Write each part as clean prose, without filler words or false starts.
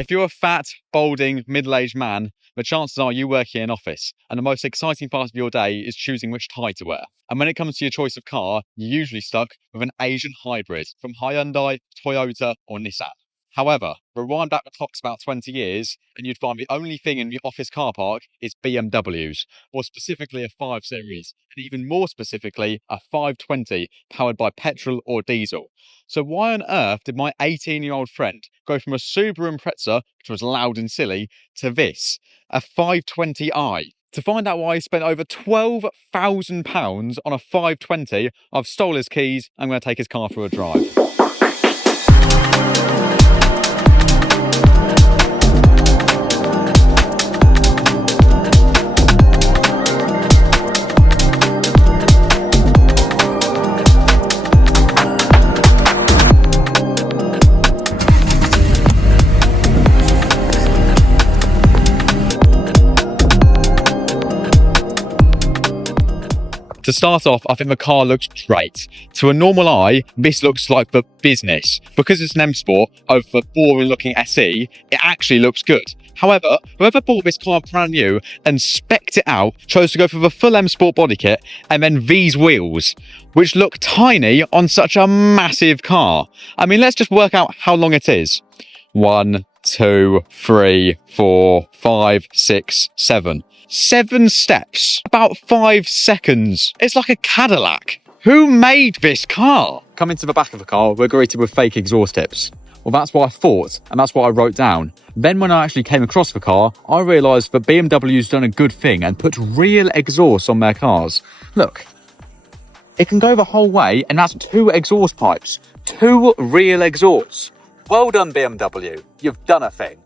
If you're a fat, balding, middle-aged man, the chances are you work in an office, and the most exciting part of your day is choosing which tie to wear. And when it comes to your choice of car, you're usually stuck with an Asian hybrid from Hyundai, Toyota, or Nissan. However, rewind back the clocks about 20 years, and you'd find the only thing in your office car park is BMWs, or specifically a 5 Series, and even more specifically, a 520 powered by petrol or diesel. So why on earth did my 18-year-old friend go from a Subaru Impreza, which was loud and silly, to this, a 520i? To find out why he spent over £12,000 on a 520, I've stole his keys. I'm going to take his car for a drive. To start off, I think the car looks great. To a normal eye, this looks like the business. Because it's an M Sport over the boring looking SE, it actually looks good. However, whoever bought this car brand new and spec'd it out chose to go for the full M Sport body kit and then these wheels, which look tiny on such a massive car. I mean, let's just work out how long it is. 1, 2, 3, 4, 5, 6, 7. 7 steps, about 5 seconds. It's like a Cadillac. Who made this car? Coming to the back of the car, we're greeted with fake exhaust tips. Well, that's what I thought, and that's what I wrote down. Then when I actually came across the car, I realised that BMW's done a good thing and put real exhaust on their cars. Look, it can go the whole way, and that's 2 exhaust pipes. 2 real exhausts. Well done, BMW. You've done a thing.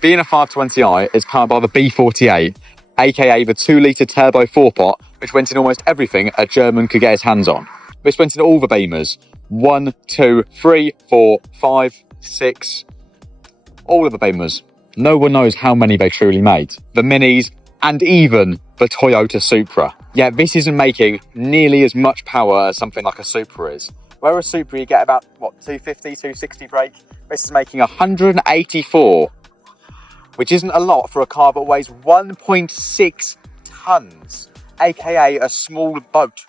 Being a 520i is powered by the B48, aka the 2-litre turbo 4-pot, which went in almost everything a German could get his hands on. This went in all the Beamers. 1, 2, 3, 4, 5, 6. All of the Beamers. No one knows how many they truly made. The Minis, and even the Toyota Supra. Yeah, this isn't making nearly as much power as something like a Supra is. Where a Supra you get about, 250, 260 brake? This is making 184. Which isn't a lot for a car that weighs 1.6 tons, aka a small boat.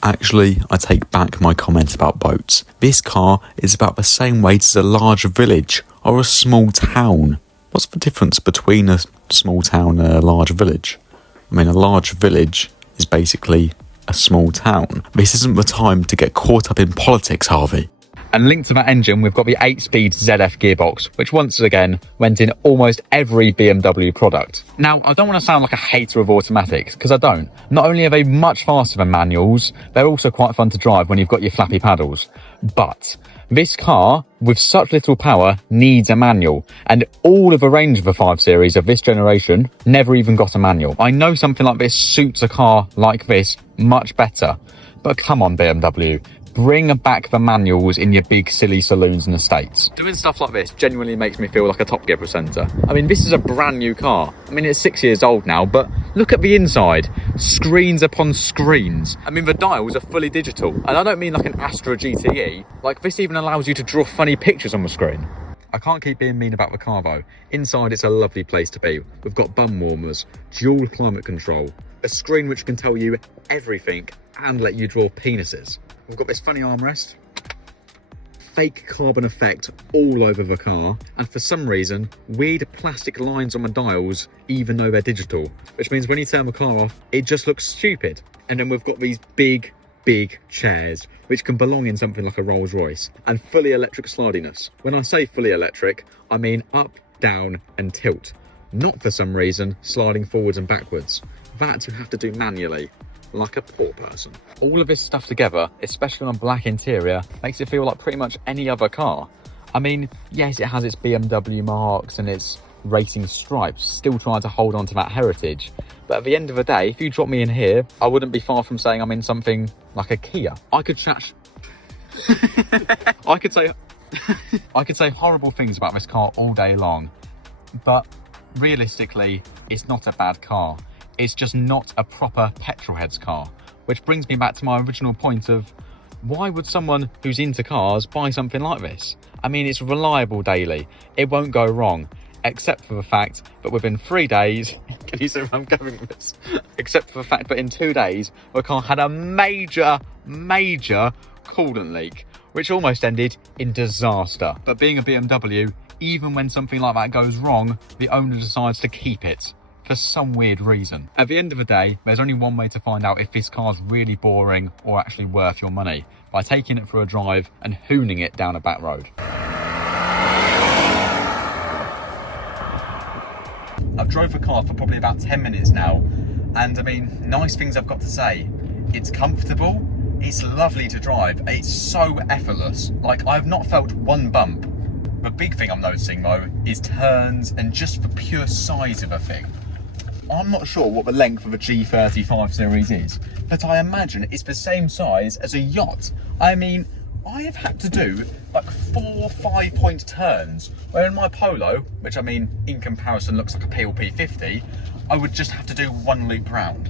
Actually, I take back my comment about boats. This car is about the same weight as a large village or a small town. What's the difference between a small town and a large village? I mean, a large village is basically a small town. This isn't the time to get caught up in politics, Harvey. And linked to that engine, we've got the 8-speed ZF gearbox, which once again went in almost every BMW product. Now, I don't want to sound like a hater of automatics, because I don't. Not only are they much faster than manuals, they're also quite fun to drive when you've got your flappy paddles. But this car, with such little power, needs a manual. And all of the range of the 5 Series of this generation never even got a manual. I know something like this suits a car like this much better. But come on, BMW. Bring back the manuals in your big silly saloons and estates. Doing stuff like this genuinely makes me feel like a Top Gear presenter. I mean, this is a brand new car. I mean, it's 6 years old now, but look at the inside. Screens upon screens. I mean, the dials are fully digital. And I don't mean like an Astra GTE. Like, this even allows you to draw funny pictures on the screen. I can't keep being mean about the car though. Inside, it's a lovely place to be. We've got bum warmers, dual climate control, a screen which can tell you everything and let you draw penises. We've got this funny armrest, fake carbon effect all over the car, and for some reason, weird plastic lines on the dials, even though they're digital, which means when you turn the car off, it just looks stupid. And then we've got these big chairs, which can belong in something like a Rolls Royce, and fully electric slidiness. When I say fully electric, I mean up, down, and tilt. Not for some reason, sliding forwards and backwards. That you have to do manually. Like a poor person. All of this stuff together, especially on a black interior, makes it feel like pretty much any other car. I mean, yes, it has its BMW marks and its racing stripes, still trying to hold on to that heritage. But at the end of the day, if you drop me in here, I wouldn't be far from saying I'm in something like a Kia. I could say horrible things about this car all day long, but realistically, it's not a bad car. It's just not a proper petrol heads car, which brings me back to my original point of Why would someone who's into cars buy something like this? I mean, it's reliable daily. It won't go wrong, except for the fact that within 3 days, can you see where I'm going with this? Except for the fact that in 2 days, the car had a major coolant leak, which almost ended in disaster. But being a BMW, even when something like that goes wrong, the owner decides to keep it for some weird reason. At the end of the day, there's only one way to find out if this car's really boring or actually worth your money, by taking it for a drive and hooning it down a back road. I've drove the car for probably about 10 minutes now, and I mean, nice things I've got to say. It's comfortable, it's lovely to drive, it's so effortless. Like, I've not felt one bump. The big thing I'm noticing though is turns and just the pure size of a thing. I'm not sure what the length of a G35 series is, but I imagine it's the same size as a yacht. I mean, I have had to do like 4 5-point turns, where in my Polo, which I mean in comparison looks like a PLP 50, I would just have to do 1 loop round.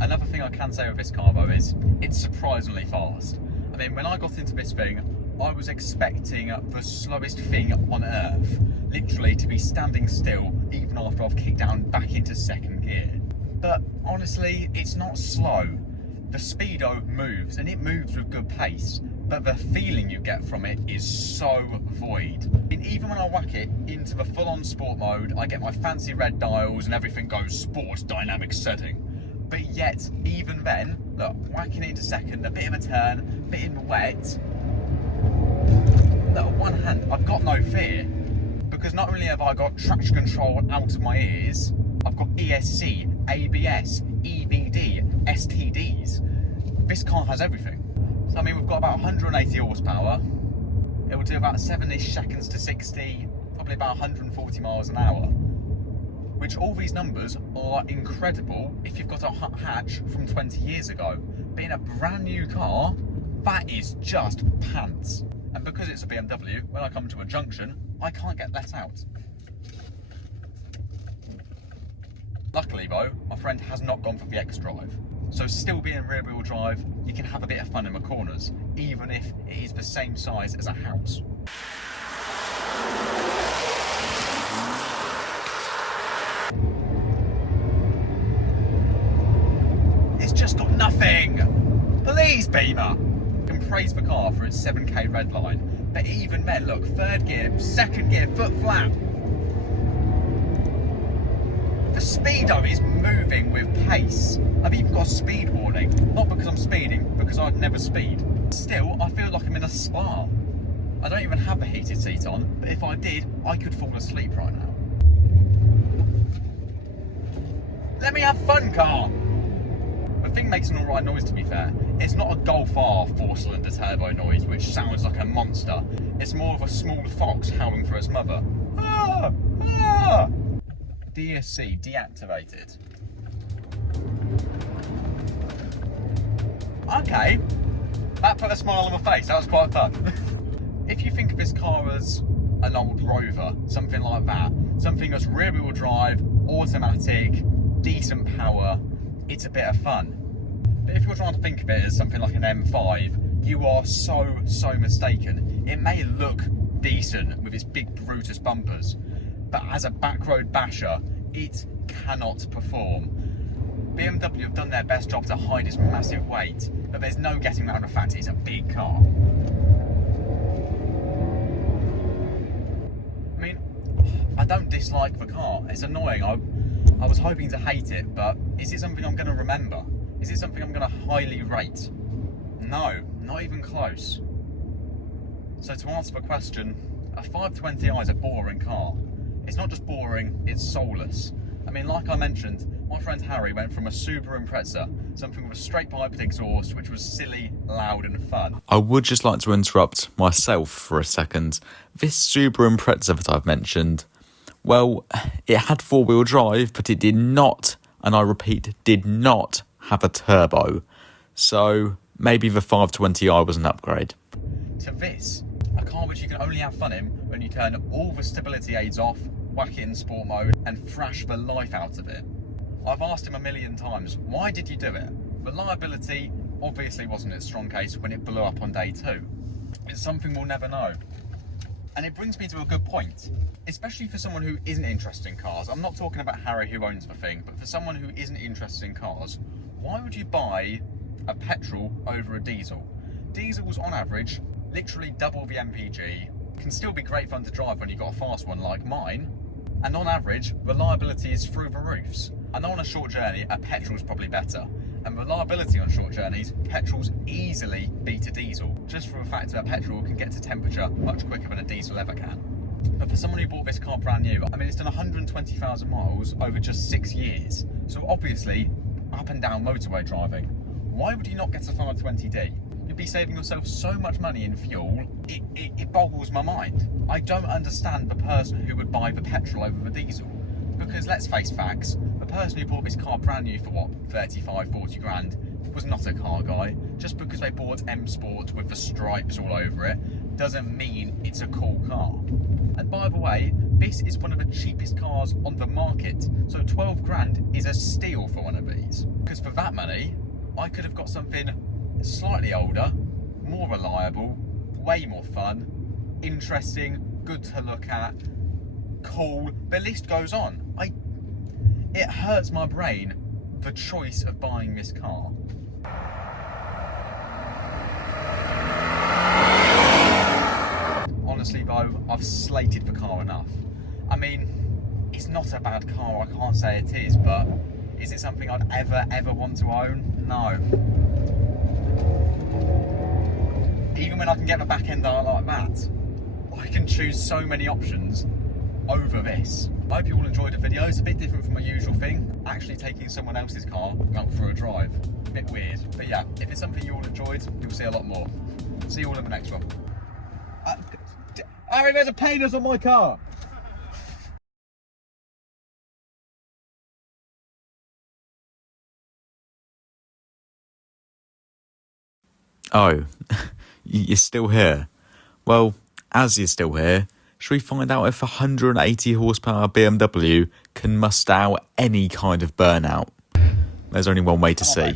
Another thing I can say with this car though is it's surprisingly fast. I mean, when I got into this thing, I was expecting the slowest thing on earth, literally to be standing still even after I've kicked down back into 2nd gear. But honestly, it's not slow. The speedo moves, and it moves with good pace, but the feeling you get from it is so void. And even when I whack it into the full-on sport mode, I get my fancy red dials and everything goes sport dynamic setting. But yet, even then, look, whacking it into 2nd, a bit of a turn, a bit in the wet. Look, on one hand, I've got no fear, because not only have I got traction control out of my ears, I've got ESC, ABS, EBD, STDs. This car has everything. So I mean, we've got about 180 horsepower. It will do about 7-ish seconds to 60, probably about 140 miles an hour. Which all these numbers are incredible if you've got a hatch from 20 years ago. Being a brand new car, that is just pants. And because it's a BMW, when I come to a junction, I can't get let out. Luckily though, my friend has not gone for the X-Drive. So still being rear wheel drive, you can have a bit of fun in the corners, even if it is the same size as a house. It's just got nothing! Please, Beamer! You can praise the car for its 7k red line, but even then, look, 3rd gear, 2nd gear, foot flat. The speedo is moving with pace. I've even got a speed warning, not because I'm speeding, because I'd never speed. Still, I feel like I'm in a spa. I don't even have the heated seat on, but if I did, I could fall asleep right now. Let me have fun, car! The thing makes an alright noise, to be fair. It's not a Golf R 4-cylinder turbo noise, which sounds like a monster. It's more of a small fox howling for its mother. Ah! Ah! DSC deactivated. Okay, that put a smile on my face, that was quite fun. If you think of this car as an old Rover, something like that, something that's rear wheel drive, automatic, decent power, it's a bit of fun. But if you're trying to think of it as something like an M5, you are so mistaken. It may look decent with its big Brutus bumpers, but as a backroad basher, it cannot perform. BMW have done their best job to hide its massive weight, but there's no getting around the fact it's a big car. I mean, I don't dislike the car. It's annoying. I was hoping to hate it, but is it something I'm going to remember? Is it something I'm going to highly rate? No, not even close. So to answer the question, a 520i is a boring car. It's not just boring, it's soulless. I mean, like I mentioned, my friend Harry went from a Subaru Impreza, something with a straight piped exhaust, which was silly, loud and fun. I would just like to interrupt myself for a second. This Subaru Impreza that I've mentioned, well, it had 4-wheel drive, but it did not, and I repeat, did not have a turbo. So maybe the 520i was an upgrade. To this, a car which you can only have fun in when you turn all the stability aids off, whack it in sport mode and thrash the life out of it. I've asked him a million times, why did you do it? Reliability obviously wasn't its strong case when it blew up on day 2. It's something we'll never know. And it brings me to a good point, especially for someone who isn't interested in cars. I'm not talking about Harry who owns the thing, but for someone who isn't interested in cars, why would you buy a petrol over a diesel? Diesels on average, literally double the MPG, can still be great fun to drive when you've got a fast one like mine, and on average, reliability is through the roofs. I know on a short journey, a petrol's probably better, and reliability on short journeys, petrols easily beat a diesel, just for the fact that a petrol can get to temperature much quicker than a diesel ever can. But for someone who bought this car brand new, I mean, it's done 120,000 miles over just 6 years. So obviously, up and down motorway driving. Why would you not get a 520D? You'd be saving yourself so much money in fuel, it boggles my mind. I don't understand the person who would buy the petrol over the diesel. Because let's face facts, the person who bought this car brand new for what, 35, 40 grand, was not a car guy. Just because they bought M Sport with the stripes all over it, doesn't mean it's a cool car. And by the way, this is one of the cheapest cars on the market. So 12 grand is a steal for one of these. Because for that money, I could have got something slightly older, more reliable, way more fun, interesting, good to look at, cool, the list goes on. It hurts my brain, the choice of buying this car. Honestly though, I've slated the car enough. I mean, it's not a bad car, I can't say it is, but is it something I'd ever want to own? No. Even when I can get the back end out like that, I can choose so many options over this. I hope you all enjoyed the video. It's a bit different from my usual thing, actually taking someone else's car out for a drive. A bit weird, but yeah, if it's something you all enjoyed, you'll see a lot more. See you all in the next one. Harry, there's a penis on my car! Oh, you're still here? Well, as you're still here, should we find out if a 180 horsepower BMW can muster out any kind of burnout? There's only one way to see.